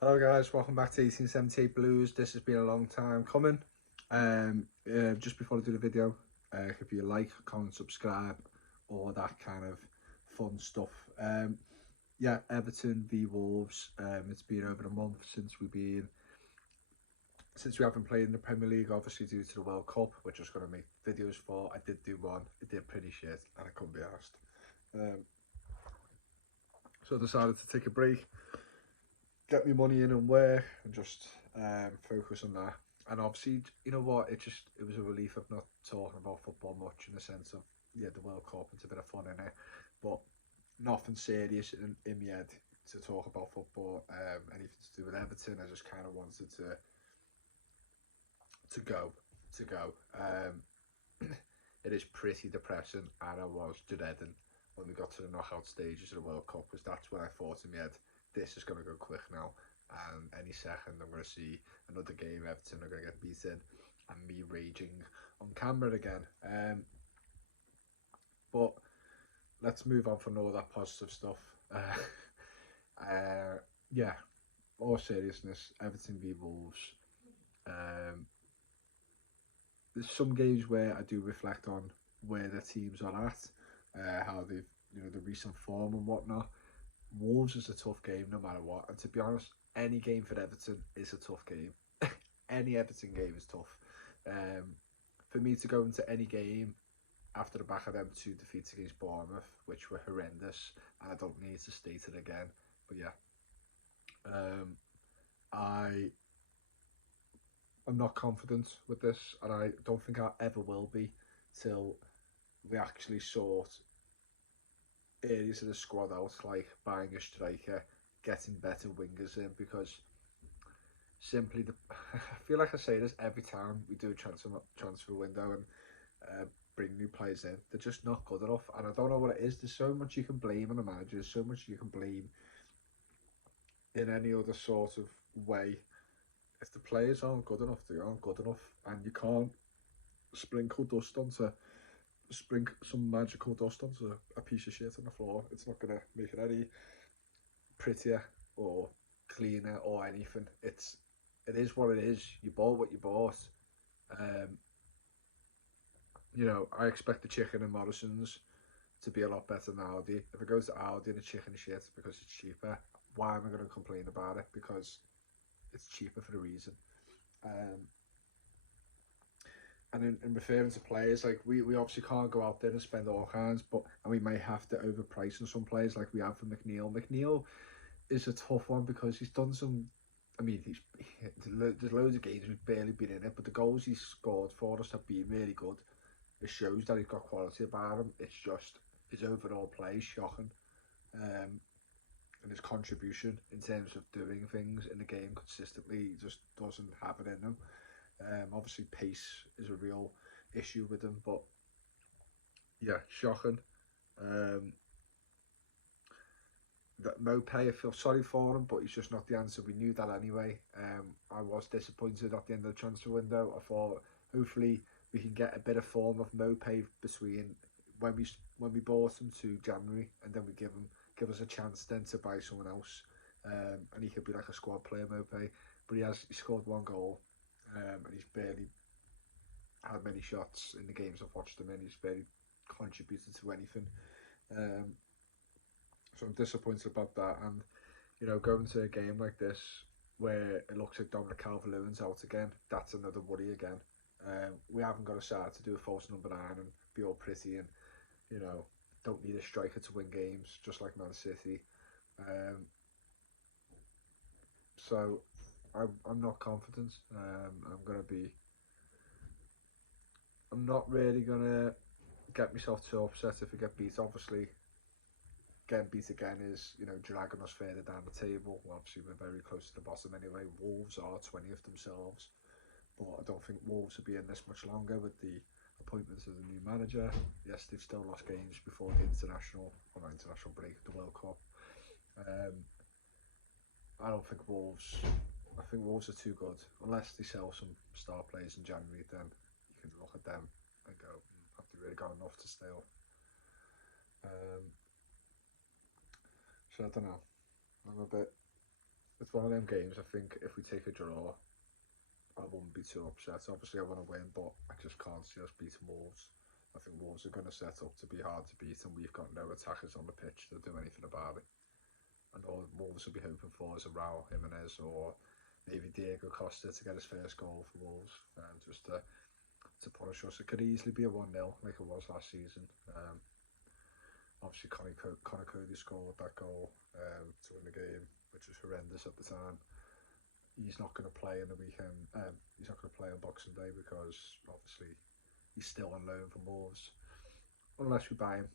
Hello guys, welcome back to 1878 Blues. This has been a long time coming. Just before I do the video, if you like, comment, subscribe, all that kind of fun stuff. Yeah, Everton v Wolves. It's been over a month since we haven't played in the Premier League, obviously due to the World Cup, which I was going to make videos for. I did do one. It did pretty shit, and I couldn't be asked. So I decided to take a break, get me money in and work, and just focus on that. And obviously, you know what, it was a relief of not talking about football much, in the sense of, yeah, the World Cup, it's a bit of fun in it, but nothing serious in my head to talk about football, anything to do with Everton. I just kind of wanted to go. It is pretty depressing, and I was dreading when we got to the knockout stages of the World Cup, because that's when I thought in my head, this is going to go quick now, and any second I'm going to see another game Everton are going to get beaten, and me raging on camera again. But let's move on from all that positive stuff. Yeah, all seriousness, Everton v Wolves. There's some games where I do reflect on where the teams are at, how they've, the recent form and whatnot. Wolves is a tough game no matter what, and to be honest, any game for Everton is a tough game. Any Everton game is tough. For me to go into any game after the back of them two defeats against Bournemouth, which were horrendous, and I don't need to state it again, but yeah, I'm not confident with this, and I don't think I ever will be till we actually sort areas of the squad out, like buying a striker, getting better wingers in, because simply I feel like I say this every time we do a transfer window and bring new players in, they're just not good enough, and I don't know what it is. There's so much you can blame on the manager, so much you can blame in any other sort of way. If the players aren't good enough, they aren't good enough, and you can't sprinkle some magical dust onto a piece of shit on the floor. It's not gonna make it any prettier or cleaner or anything. It is what it is. You bought what you bought. I expect the chicken in Morrison's to be a lot better than Aldi. If it goes to Aldi and the chicken is shit because it's cheaper, why am I going to complain about it? Because it's cheaper for a reason. And in referring to players, like we obviously can't go out there and spend all kinds, and we may have to overprice on some players, like we have for McNeil. McNeil is a tough one because he's done some. I mean, there's loads of games we've barely been in it, but the goals he's scored for us have been really good. It shows that he's got quality about him. It's just his overall play is shocking, and his contribution in terms of doing things in the game consistently, he just doesn't have it in him. Obviously, pace is a real issue with him, but yeah, shocking. That Mopay, I feel sorry for him, but he's just not the answer. We knew that anyway. I was disappointed at the end of the transfer window. I thought hopefully we can get a bit of form of Mopay between when we bought him to January, and then we give us a chance then to buy someone else, and he could be like a squad player, Mopay. But he scored one goal, and he's barely had many shots in the games I've watched him in. He's barely contributed to anything. So I'm disappointed about that, and going to a game like this where it looks like Dominic Calvert-Lewin's out again, that's another worry again. We haven't got a side to do a false number 9 and be all pretty, and don't need a striker to win games, just like Man City. So I'm not confident. I'm not really gonna get myself too upset if we get beat. Obviously, getting beat again is, dragging us further down the table. Well, obviously, we're very close to the bottom anyway. Wolves are 20th themselves, but I don't think Wolves will be in this much longer with the appointments of the new manager. Yes, they've still lost games before the international break, the World Cup. I don't think Wolves. I think Wolves are too good. Unless they sell some star players in January, then you can look at them and go, have they really got enough to stay up? So I don't know. I'm a bit it's one of them games. I think if we take a draw, I wouldn't be too upset. Obviously, I want to win, but I just can't see us beating Wolves. I think Wolves are going to set up to be hard to beat, and we've got no attackers on the pitch to do anything about it. And all Wolves will be hoping for is a Raul Jimenez or maybe Diego Costa to get his first goal for Wolves, just to punish us. It could easily be a 1-0 like it was last season. Obviously, Connor Cody scored that goal to win the game, which was horrendous at the time. He's not going to play in the weekend. He's not going to play on Boxing Day because obviously he's still on loan from Wolves, unless we buy him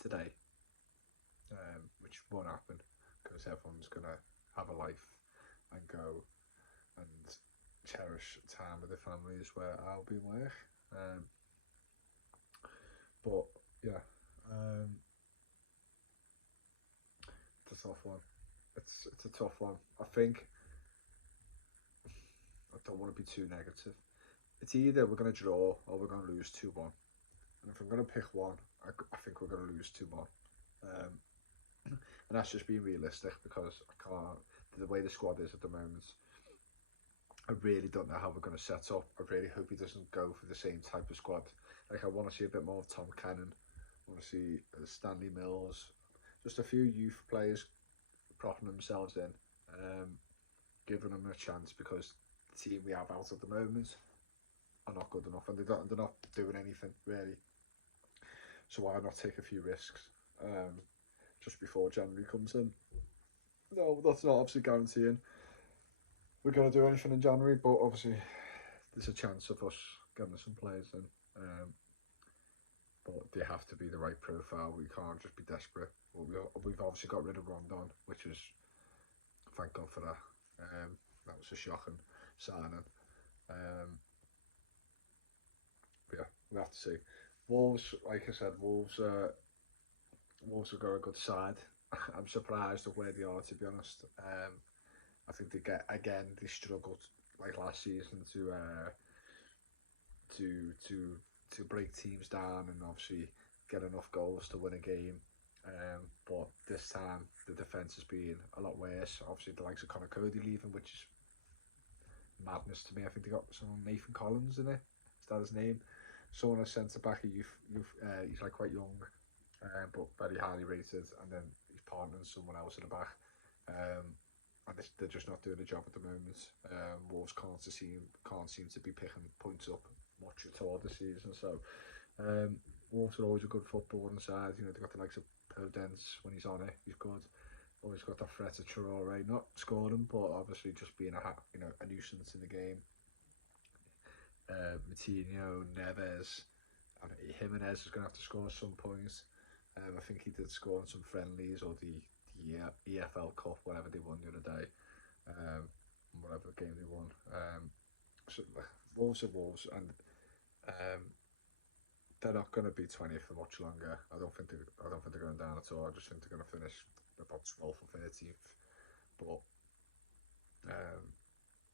today, which won't happen because everyone's going to have a life and go and cherish time with their families where I'll be in work. But yeah, it's a tough one. It's a tough one. I think I don't want to be too negative. It's either we're going to draw or we're going to lose 2-1. And if I'm going to pick one, I think we're going to lose 2-1. And that's just being realistic because I can't. The way the squad is at the moment, I really don't know how we're going to set up. I really hope he doesn't go for the same type of squad. Like, I want to see a bit more of Tom Cannon. I want to see Stanley Mills. Just a few youth players propping themselves in, giving them a chance because the team we have out at the moment are not good enough and they're not doing anything really. So why not take a few risks just before January comes in? No, that's not obviously guaranteeing we're going to do anything in January, but obviously there's a chance of us getting some players in. But they have to be the right profile. We can't just be desperate. Well, we've obviously got rid of Rondon, which is, thank God for that. That was a shocking signing. But yeah, we have to see. Wolves, like I said, Wolves have got a good side. I'm surprised of where they are, to be honest. I think they struggled like last season to break teams down and obviously get enough goals to win a game. But this time the defence has been a lot worse. Obviously the likes of Connor Cody leaving, which is madness to me. I think they got someone Nathan Collins in it. Is that his name? Someone as centre back, he's like quite young, but very highly rated, and then he's partnering someone else in the back. And they're just not doing the job at the moment. Wolves can't seem to be picking points up much at all this season. So Wolves are always a good footballing side. You know, they've got the likes of Podence when he's on it. He's good. Always got that threat of Traore, not scoring, but obviously just being a nuisance in the game. Matinho, Neves, and Jimenez is going to have to score at some points. I think he did score on some friendlies or the EFL Cup, whatever they won the other day, whatever game they won. So Wolves are Wolves, and they're not going to be 20th for much longer. I don't think they're going down at all. I just think they're going to finish about 12th or 13th. But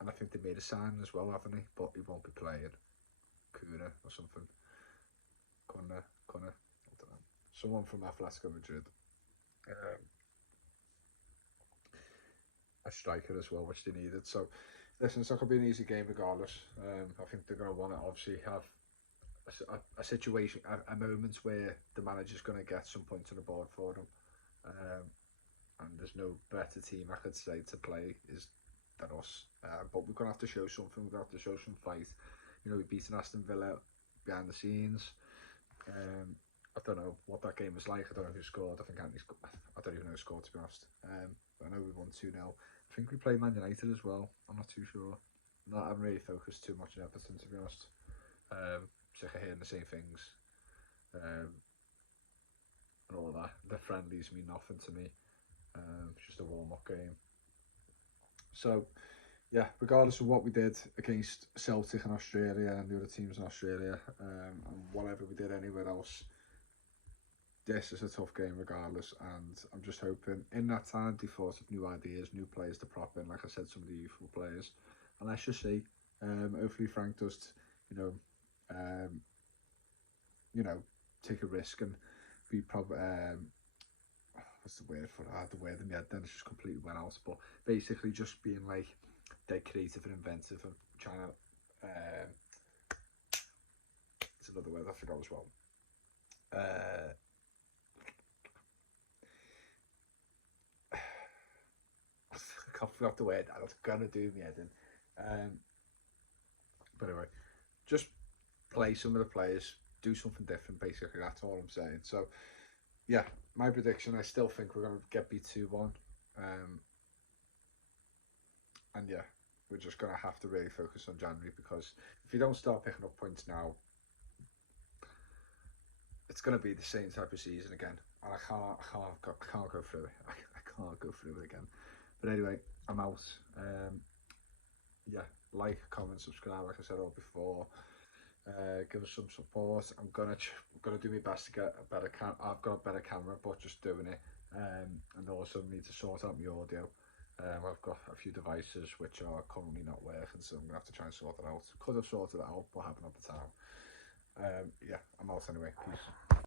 and I think they made a sign as well, haven't they? But he won't be playing. Kuna or something. Kuna. I don't know. Someone from Atletico Madrid. A striker as well, which they needed. So, listen, it's not going to be an easy game regardless. I think they're going to want to obviously have a situation, a moment where the manager's going to get some points on the board for them. And there's no better team, I could say, to play than us. But we're going to have to show something. We're going to have to show some fight. You know, we beat Aston Villa behind the scenes. I don't know what that game was like. I don't know who scored. I think Anthony scored. I don't even know who scored, to be honest. But I know we won 2-0. I think we played Man United as well. I'm not too sure. I haven't really focused too much on Everton, to be honest. Sick of hearing the same things. And all of that. The friendlies mean nothing to me. It's just a warm-up game. So, yeah, regardless of what we did against Celtic in Australia and the other teams in Australia, and whatever we did anywhere else, this is a tough game regardless, and I'm just hoping in that time they thought of new ideas, new players to prop in, like I said, some of the youthful players, and let's just see. Hopefully Frank does, take a risk and be what's the word for it? I had the word in my head then, it's just completely went out. But basically just being like dead creative and inventive and trying to it's another word I forgot as well. I forgot the word. I was gonna do me head in. But anyway, just play some of the players, do something different. Basically, that's all I'm saying. So yeah, my prediction. I still think we're gonna get beat 2-1. And yeah, we're just gonna have to really focus on January, because if you don't start picking up points now, it's gonna be the same type of season again. And I can't go through it. I can't go through it again. But anyway, I'm out. Yeah, like, comment, subscribe, like I said all before. Give us some support. I'm gonna do my best to get a better I've got a better camera, but just doing it. And also need to sort out my audio. I've got a few devices which are currently not working, so I'm gonna have to try and sort it out. Could have sorted it out, but haven't had the time. Yeah, I'm out anyway. Peace.